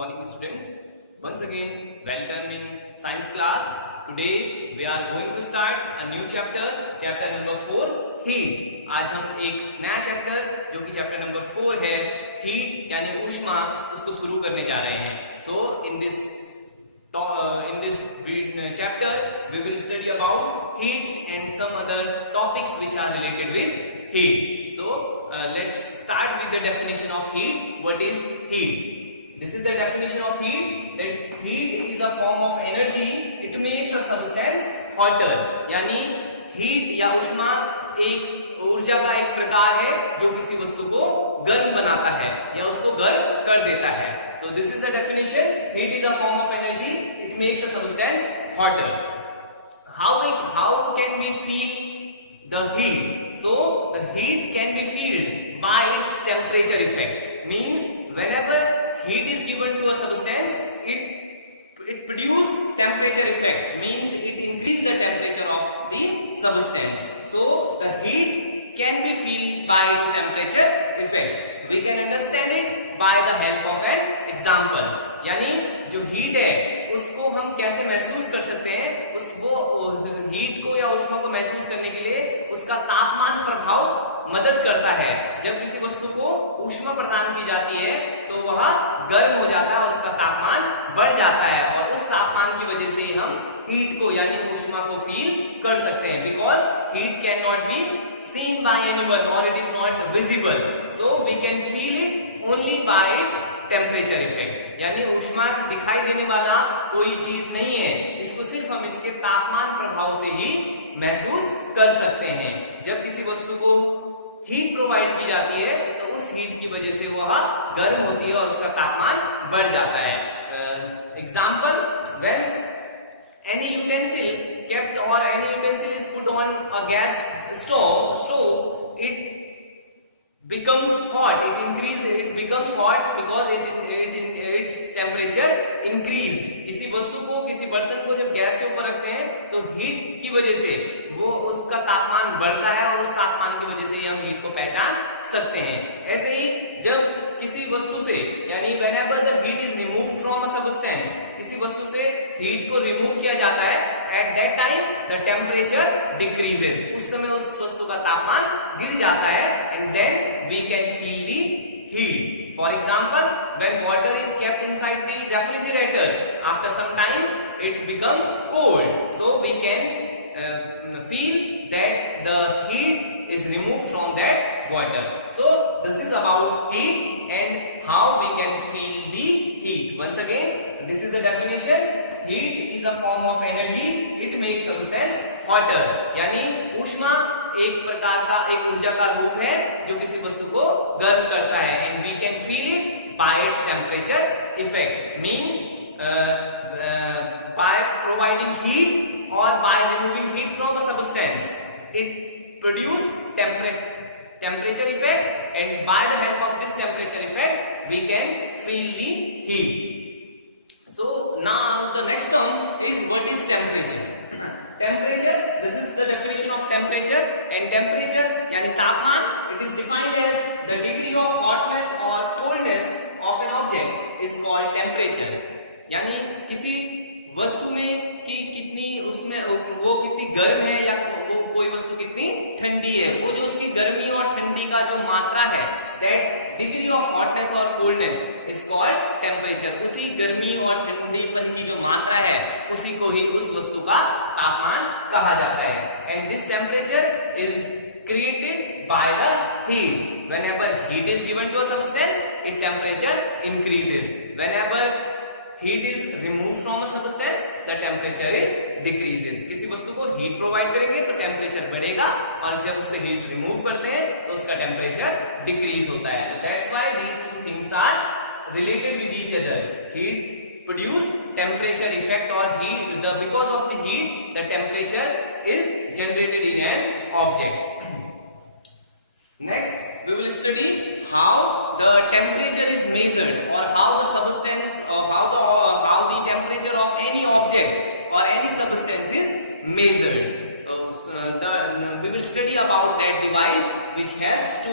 morning students. Once again welcome in science class. Today we are going to start a new chapter number 4 heat. आज हम एक नया chapter जो कि chapter number 4 है heat यानी ऊष्मा उसको शुरू करने जा रहे हैं. So in this chapter we will study about heats and some other topics which are related with heat. So let's start with the definition of heat. What is heat? This is the definition of heat, that heat is a form of energy. It makes a substance hotter. यानी heat या ऊष्मा एक ऊर्जा का एक प्रकार है जो किसी वस्तु को गर्म बनाता है या उसको गर्म कर देता है. So this is the definition. Heat is a form of energy. It makes a substance hotter. How can we feel the heat? So the heat can be felt by its temperature effect. Means whenever heat is given to a substance, it produces temperature effect. Means it increase the temperature of the substance. So the heat can be felt by its temperature effect. We can understand it by the help of an example. यानी जो heat है उसको हम कैसे महसूस कर सकते हैं? उसको हीट को या ऊष्मा को महसूस करने के लिए उसका तापमान प्रभाव मदद करता है. जब किसी वस्तु को ऊष्मा प्रदान की जाती है तो वह गर्म हो जाता है और उसका तापमान बढ़ जाता है और उस तापमान की वजह से हम हीट को यानी ऊष्मा को फील कर सकते हैं. Because heat can not be seen by anyone or it is not visible, so we can feel it only by its temperature effect. यानी ऊष्मा दिखाई देने वाला कोई चीज नहीं है, इसको सिर्फ हम इसके तापमान प्रभाव से ही महसूस कर सकते हैं. जब किसी वस्तु को हीट प्रोवाइड की जाती है तो उस हीट की वजह से वह गर्म होती है और उसका तापमान बढ़ जाता है. Example, when any utensil kept or any utensil is put on a gas stove, it becomes hot. It becomes hot because its temperature increased. किसी वस्तु को, किसी बर्तन को जब गैस के ऊपर रखते हैं तो हीट की वजह से वो उसका तापमान बढ़ता है और उस तापमान की वजह से हम हीट को पहचान सकते हैं. ऐसे ही जब किसी वस्तु से यानी whenever the heat is removed from a substance, किसी वस्तु से हीट को रिमूव किया जाता है, at that time the temperature decreases. उस समय उस वस्तु का तापमान गिर जाता है and then we can feel the heat. For example, when water is kept inside the refrigerator, after some time it's become cold, so we can feel that the heat is removed from that water. So this is about heat and how we can feel the heat. Once again, this is the definition. Heat is a form of energy. It makes substance hotter. यानी ऊष्मा एक प्रकार का एक ऊर्जा का रूप है जो किसी वस्तु को गर्म करता है. And we can feel it by its temperature effect. Means by providing heat or by removing heat from a substance, it produces temperature effect, and by the help of this temperature effect we can feel the heat. So now the next term is what is temperature. Temperature, this is the definition of temperature, and temperature यानी तापमान, it is defined as the degree of hotness or coldness of an object is called temperature. यानी किसी वस्तु में कि कितनी उसमें वो कितनी गर्म है या वो कोई वस्तु कितनी ठंडी है, वो जो उसकी गर्मी और ठंडी का जो मात्रा है, that degree of hotness or coldness is called temperature. उसी गर्मी और ठंडीपन की जो मात्रा है उसी को ही उस वस्तु का तापमान कहा जाता है. And this temperature is created by the heat. Whenever heat is given to a substance, its temperature increases. Whenever heat is removed from a substance, the temperature is decreases. किसी वस्तु को heat provide करेंगे तो temperature बढ़ेगा और जब उसे heat remove करते हैं तो उसका temperature decrease होता है. That's why these two things are related with each other. Heat produce temperature effect or heat. Because of the heat, the temperature is generated in an object. Next, we will study how the temperature is measured, or how the substance, or how the temperature of any object or any substance is measured. We will study about that device which helps to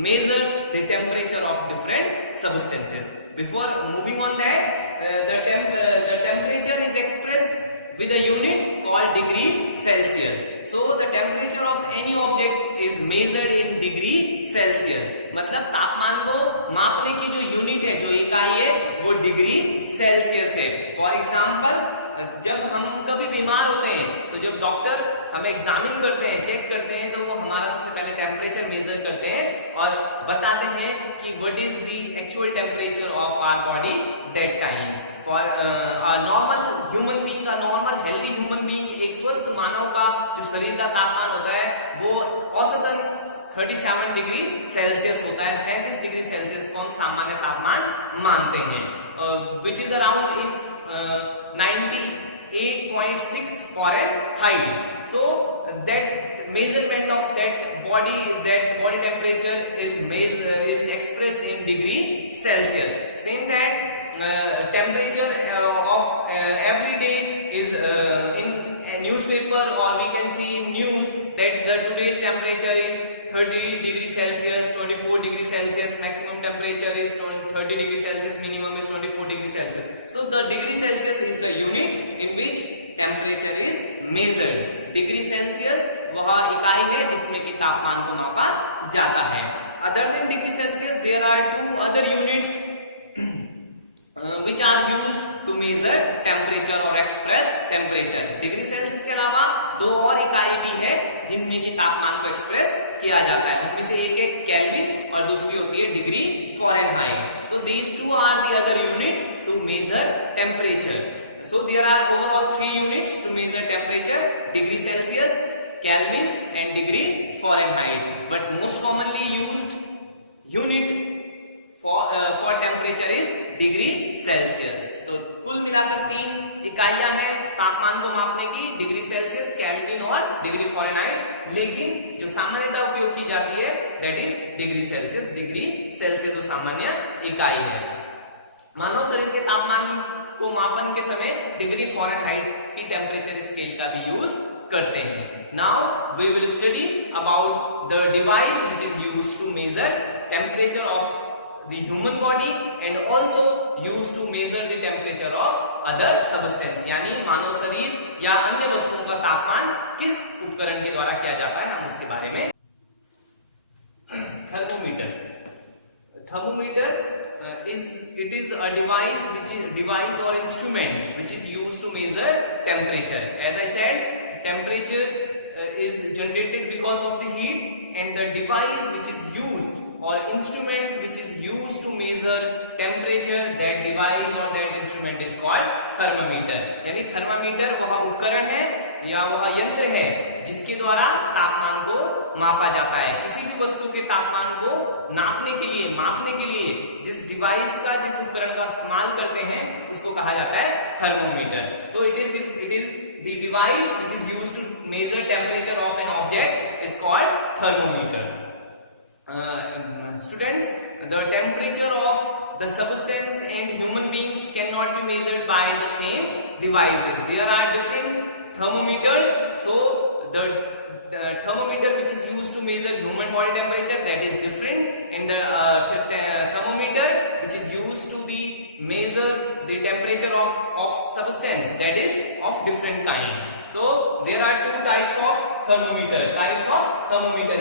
measure the temperature of different substances. Before moving on that, degree Celsius है। For example, जब हम कभी बीमार होते हैं तो जब doctor हमें एग्जामिन करते हैं, चेक करते हैं, तो वो हमारा सबसे पहले टेम्परेचर मेजर करते हैं और बताते हैं कि what is the actual temperature of our body that time. For normal human being, का नॉर्मल हेल्दी ह्यूमन बीइंग, एक स्वस्थ मानव का जो शरीर का तापमान होता है वो औसतन 37 डिग्री सेल्सियस होता है। 37 डिग्री सेल्सियस को हम सामान्य तापमान मानते हैं, which is around if 98.6 Fahrenheit. So that measurement of that body temperature is expressed in degree Celsius. Same that temperature of every day is in a newspaper, or we can see in news that the today's temperature is 30 degree Celsius, 24 degree Celsius, maximum temperature is 30 degree Celsius, minimum is 24 degree Celsius. So the degree Celsius is the unit in which temperature is measured. Degree Celsius वह इकाई है जिसमें कि तापमान को मापा जाता है। Other than degree celsius there are two other units which are used to measure temperature or express temperature. Degree celsius के अलावा दो और इकाई भी है जिनमें कि तापमान को एक्सप्रेस किया जाता है। उनमें से एक है केल्विन और दूसरी होती है degree Fahrenheit. So these two are the other unit to measure temperature. So there are overall 3 units to measure temperature: degree Celsius, Kelvin and degree Fahrenheit. But most commonly used unit for temperature is degree Celsius. तो कुल मिलाकर 3 इकाइयां हैं तापमान को मापने की: degree Celsius, kelvin और डिग्री फ़ारेनहाइट। लेकिन जो सामान्यतः उपयोग की जाती है that is degree Celsius. Degree Celsius जो सामान्य इकाई है। मानव शरीर के तापमान को मापन के समय डिग्री फ़ारेनहाइट की टेम्परेचर स्केल का भी यूज करते हैं। Now we will study about the device which is used to measure temperature of the human body and also used to measure the temperature of other substance. यानी मानव शरीर या अन्य वस्तुओं का तापमान किस उपकरण के द्वारा किया जाता है, हम उसके बारे में। Thermometer. Thermometer is a device or instrument which is used to measure temperature. As I said, temperature is generated because of the heat, and the device which is used or instrument which is used to measure temperature, that device or that instrument is called thermometer. यानी thermometer वह उपकरण है या वह यंत्र है जिसके द्वारा तापमान को मापा जाता है। किसी भी वस्तु के तापमान को नापने के लिए, मापने के लिए जिस डिवाइस का, जिस उपकरण का इस्तेमाल करते हैं उसको कहा जाता है thermometer. So it is the device which is used to measure temperature of an object is called thermometer. Students, the temperature of the substance and human beings cannot be measured by the same devices. There are different thermometers. So the thermometer which is used to measure human body temperature, that is different, and the thermometer which is used to measure the temperature of substance, that is of different kind. So there are 2 types of thermometer.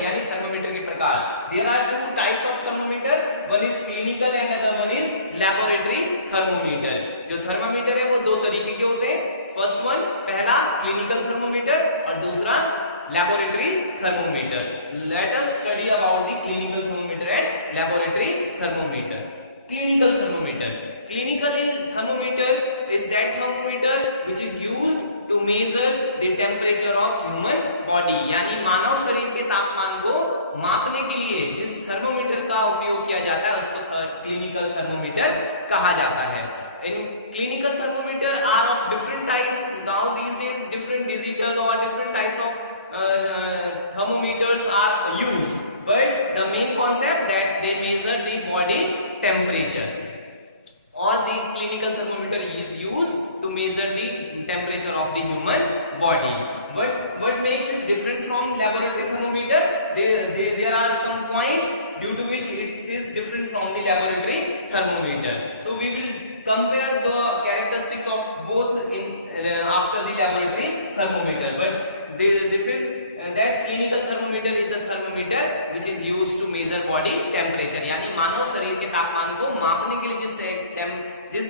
यानी thermometer के प्रकार। There are 2 types of thermometer. One is clinical and other one is laboratory thermometer. जो thermometer है वो 2 तरीके के होते हैं। फर्स्ट वन, पहला क्लिनिकल थर्मोमीटर और दूसरा laboratory thermometer. Let us study about the clinical thermometer and laboratory thermometer. Clinical thermometer. Clinical thermometer is that thermometer which is used to measure the temperature of human body. यानी मानव शरीर के तापमान को मापने के लिए जिस थर्मोमीटर का उपयोग किया जाता है उसको क्लिनिकल थर्मोमीटर कहा जाता है। Clinical thermometer are of different types. Now these days different digital or different types of thermometers are used, but the main concept that they measure the body temperature, or the clinical thermometer is used to measure the temperature of the human body. But what makes it different from laboratory thermometer? There are some points due to which it is different from the laboratory thermometer. So we will compare the characteristics of both after the laboratory thermometer. But this is that clinical thermometer is the thermometer which is used to measure body temperature. यानी मानव शरीर के तापमान को मापने के लिए जिस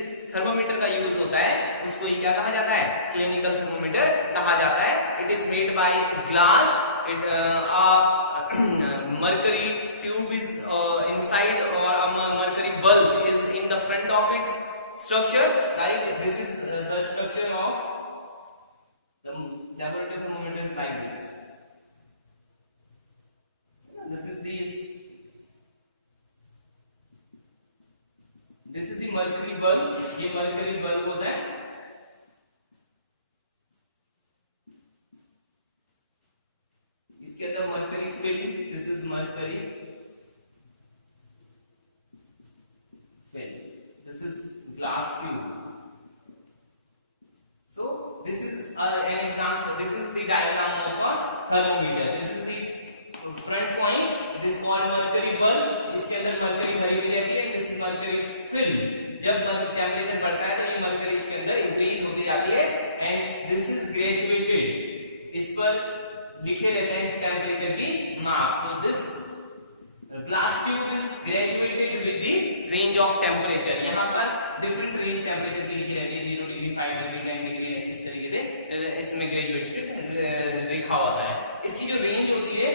उसको ही क्या कहा जाता है, क्लिनिकल थर्मोमीटर कहा जाता है. It is made by glass. Mercury tube is inside, or a mercury bulb is in the front of its structure. Like this is the structure of the laboratory thermometer is like this. This is the mercury bulb. ये mercury bulb होता है. इसके अंदर mercury film. This is mercury film. This is glass tube. So this is an example. This is the diagram of a thermometer. This is the front point. This called mercury bulb. इसके अंदर mercury भरी हुई रहती है. This is mercury film. जब temperature बढ़ता है तो ये mercury इसके अंदर इंक्रीज होती जाती है. And this is graduated. इस पर लिखे रहते हैं टेम्परेचर की माप. तो this glass tube is graduated with the range of temperature. यहाँ पर different range temperature की लिखी रहती है. 0 डिग्री, 5 डिग्री, 10 डिग्री, इस तरीके से इसमें graduated लिखा होता है. इसकी जो रेंज होती है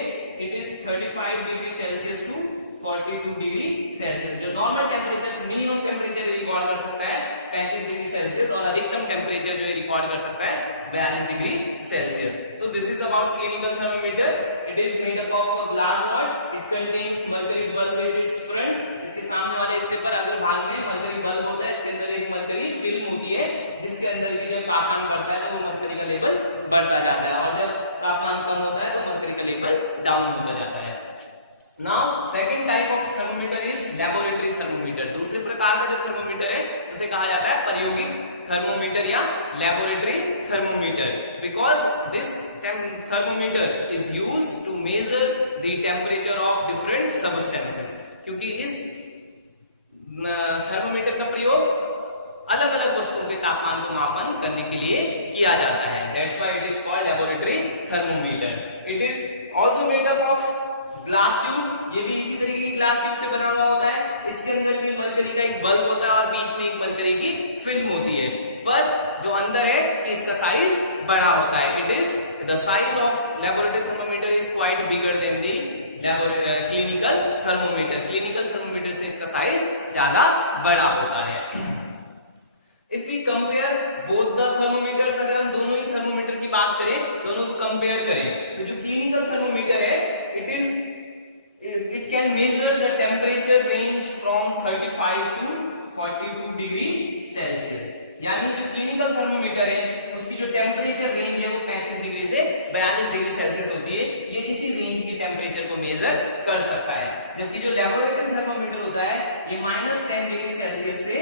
it is 35 degree Celsius to 42 degree Celsius. जो normal temperature, minimum temperature record कर सकता है 35 डिग्री सेल्सियस, और अधिकतम टेम्परेचर जो रिकॉर्ड कर सकता है 42 degree Celsius. So this is about clinical thermometer. It is made up of a glass rod. It contains mercury bulb at its front. इसके सामने वाले हिस्से पर अगर भाग में mercury bulb होता है, इसके अंदर एक mercury film होती है, जिसके अंदर की जब तापमान बढ़ता है तो वो mercury का लेवल बढ़ता जाता है, और जब तापमान कम होता है तो mercury का लेवल डाउन होता जाता है. Now second type of thermometer is laboratory thermometer. दूसरे प्रकार का जो थर्मोमीटर है उसे कहा जाता है प्रायोगिक थर्मोमीटर या laboratory thermometer, because this thermometer is used to measure the temperature of different substances. क्योंकि इस थर्मोमीटर का प्रयोग अलग अलग वस्तुओं के तापमान को मापन करने के लिए किया जाता है. That's why it is called laboratory thermometer. It is also made up of glass tube. ये भी इसी तरीके की ग्लास ट्यूब से बना हुआ होता है. इसके अंदर भी मरकरी का एक बल्ब होता है और बीच में एक मरकरी की फिल्म होती है, पर जो अंदर है इसका साइज बड़ा होता है. It is the size of laboratory thermometer is quite bigger than the clinical thermometer. Clinical thermometer से इसका साइज ज्यादा बड़ा होता है. If we compare both the thermometers, अगर हम दोनों ही थर्मोमीटर की बात करें, दोनों को कंपेयर करें, तो जो क्लिनिकल थर्मोमीटर है it can measure the temperature range from 35 to 42 degree Celsius. यानी जो क्लिनिकल थर्मोमीटर है उसकी जो टेम्परेचर रेंज है वो 35 डिग्री से 42 डिग्री सेल्सियस होती है. ये इसी रेंज के टेम्परेचर को मेजर कर सकता है. जबकि जो लेबोरेटरी थर्मोमीटर होता है ये -10 डिग्री सेल्सियस से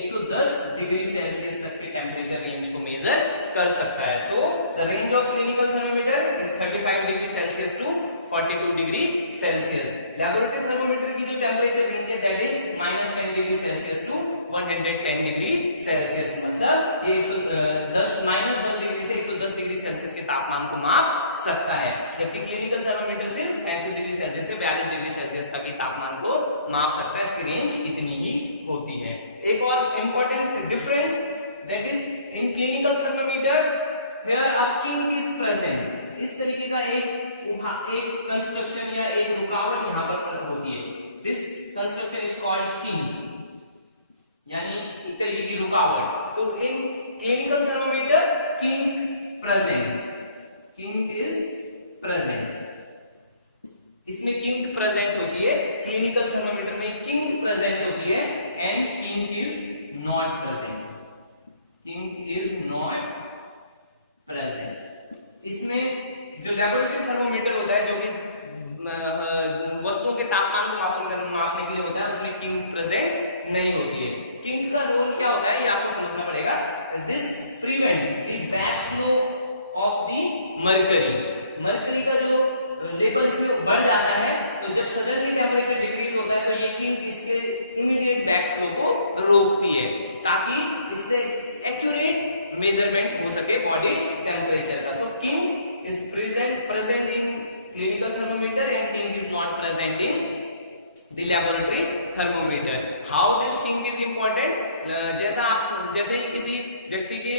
110 डिग्री सेल्सियस तक के टेम्परेचर रेंज को मेजर कर सकता है. So the range of clinical thermometer is 35 degree Celsius to 42 degree celsius. Laboratory thermometer की जो टेम्परेचर रेंज है that is -10 degree Celsius to 110 degree celsius. मतलब ये 10 डिग्री से 110 डिग्री सेल्सियस के तापमान को माप सकता है. जबकि क्लिनिकल थर्मोमीटर सिर्फ 35 डिग्री सेल्सियस से 42 डिग्री सेल्सियस तक के तापमान को माप सकता है. इसकी रेंज इतनी ही होती है. एक और important difference that is in clinical thermometer here a kink is present. इस तरीके का एक कंस्ट्रक्शन या एक रुकावट यहाँ पर होती है. This construction is called kink, यानी एक तरीके की रुकावट. तो in clinical thermometer kink present, kink is present. इसमें किंक प्रेजेंट होती है. क्लिनिकल थर्मोमीटर में किंक प्रेजेंट होती है and kink is not present. Kink is not present. इसमें जो लेबोरेटरी थर्मोमीटर होता है जो कि वस्तुओं के तापमान को मापने के लिए होता है, उसमें किंक प्रेजेंट नहीं होती है. किंक का रोल क्या होता है ये आपको समझना पड़ेगा. This prevent the back flow of the mercury. Mercury का जो लेवल इसमें बढ़ जाता है तो जब सडनली टेम्परेचर डिक्रीज होता है तो ये किंक इसके इमीडिएट बैक फ्लो को रोकती है, ताकि इससे एक्यूरेट मेजरमेंट हो सके बॉडी टेम्परेचर का. सो kink is present in clinical thermometer and king is not present in the laboratory thermometer. How this king is important? जैसे ही किसी व्यक्ति के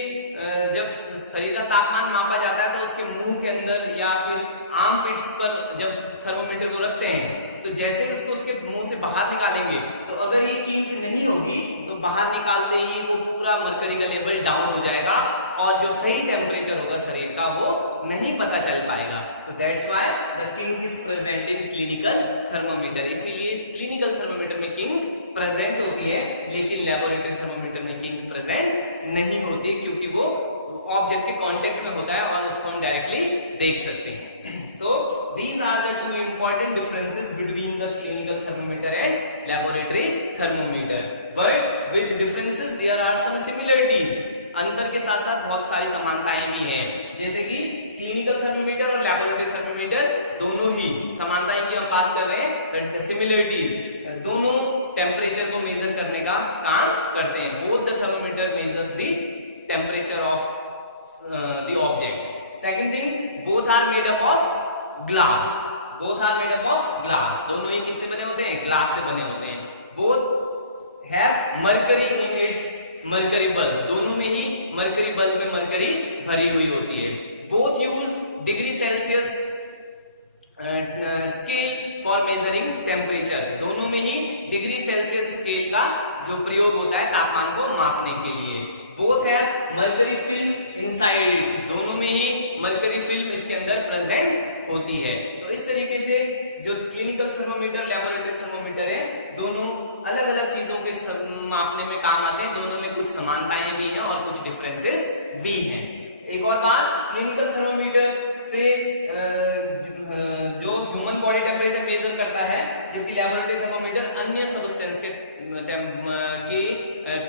तो जैसे उसको उसके मुंह से बाहर निकालेंगे तो अगर ये किंक नहीं होगी तो बाहर निकालते ही वो पूरा मरकरी का लेवल डाउन हो जाएगा और जो सही टेम्परेचर होगा शरीर का वो नहीं पता चल पाएगा। तो that's why the kink is present in clinical thermometer. इसीलिए क्लिनिकल थर्मोमीटर में किंक प्रेजेंट होती है लेकिन लेबोरेटरी थर्मोमीटर में किंक प्रेजेंट नहीं होती, क्योंकि वो ऑब्जेक्ट के कांटेक्ट में होता है और उसको हम डायरेक्टली देख सकते हैं। So these are the two important differences between the clinical thermometer and laboratory thermometer. But with differences there are some similarities. अंतर के साथ साथ बहुत सारी समानताएं भी हैं, जैसे कि क्लिनिकल थर्मोमीटर और लेबोरेटरी थर्मोमीटर दोनों ही समानताएं की हम बात कर रहे हैं। सिमिलरिटीज दोनों टेम्परेचर को मेजर करने का काम करते हैं। Both the thermometer measures the temperature of the object. Second thing, both are made up of glass. Both are made up of glass. दोनों ही किससे बने होते हैं? ग्लास से बने होते हैं। Both have mercury in its mercury bulb. दोनों में ही मरकरी बल्ब में मरकरी भरी हुई होती है। Both use degree Celsius scale for measuring temperature. दोनों में ही डिग्री सेल्सियस स्केल का जो प्रयोग होता है तापमान को मापने के लिए। Both have mercury film inside it. दोनों में ही मरकरी फिल्म इसके अंदर प्रेजेंट होती है। तो इस तरीके से जो क्लिनिकल थर्मोमीटर लेबोरेटरी थर्मोमीटर है दोनों अलग अलग चीजों के मापने में काम आते हैं। दोनों में कुछ समानताएं भी हैं और कुछ डिफरेंसेस भी हैं। एक और बात, क्लिनिकल थर्मोमीटर से जो ह्यूमन बॉडी टेम्परेचर मेजर करता है, जबकि लेबोरेटरी थर्मोमीटर अन्य सबस्टेंस के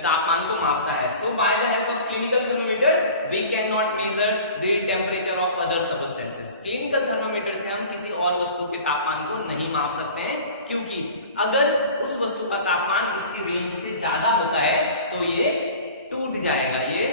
तापमान को मापता है। So by the help of clinical thermometer we can not measure the temperature of other substances. Clinical thermometer से हम किसी और वस्तु के तापमान को नहीं माप सकते हैं, क्योंकि अगर उस वस्तु का तापमान इसकी रेंज से ज्यादा होता है तो ये टूट जाएगा, ये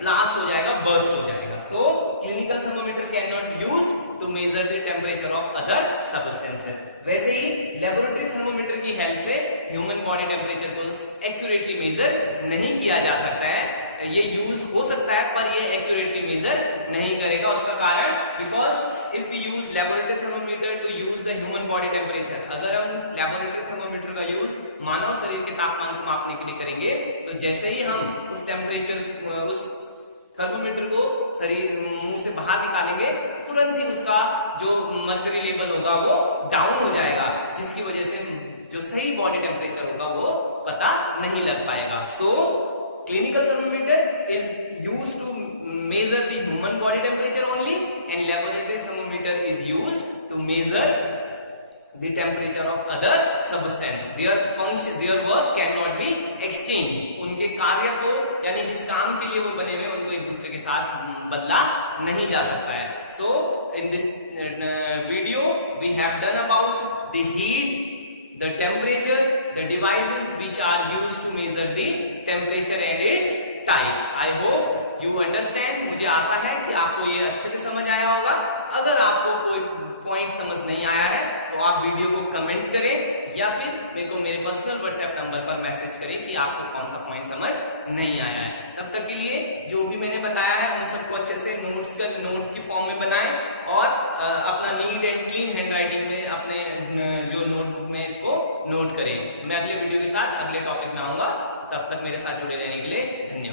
ब्लास्ट हो जाएगा, बर्स्ट हो जाएगा। So clinical thermometer can not used to measure the temperature of other substances. वैसे ही लेबोरेटरी थर्मोमीटर की हेल्प से ह्यूमन बॉडी टेम्परेचर को एक्यूरेटली मेजर नहीं किया जा सकता है। ये यूज हो सकता है पर ये एक्यूरेटली मेजर नहीं करेगा। उसका कारण, because if we use laboratory thermometer to use the human body temperature, अगर हम लेबोरेटरी थर्मोमीटर का यूज मानव शरीर के तापमान को मापने के लिए करेंगे तो जैसे ही हम उस टेम्परेचर उस थर्मोमीटर को शरीर मुंह से बाहर निकालेंगे तुरंत ही उसका जो मरकरी लेवल होगा वो डाउन हो जाएगा, जिसकी वजह से जो सही बॉडी टेम्परेचर होगा वो पता नहीं लग पाएगा। So clinical thermometer is used to measure the human body temperature only and laboratory thermometer is used to measure the temperature of other substance. Their work cannot be exchanged. उनके कार्य को, यानी जिस काम के लिए वो बने हुए उनको एक दूसरे के साथ बदला नहीं जा सकता है। So in this video we have done about the heat, the temperature, the devices which are used to measure the temperature and its time. I hope you understand. मुझे आशा है कि आपको ये अच्छे से समझ आया होगा। अगर आपको कोई पॉइंट समझ नहीं आया है तो आप वीडियो को कमेंट करें या फिर मेरे को मेरे पर्सनल व्हाट्सएप नंबर पर मैसेज करें कि आपको कौन सा पॉइंट समझ नहीं आया है। तब तक के लिए जो भी मैंने बताया है उन सबको अच्छे से नोट की फॉर्म में बनाएं और अपना neat and clean hand writing में अपने जो नोटबुक में इसको नोट करें। मैं अगले वीडियो के साथ अगले टॉपिक में आऊंगा। तब तक मेरे साथ जुड़े रहने के लिए धन्यवाद।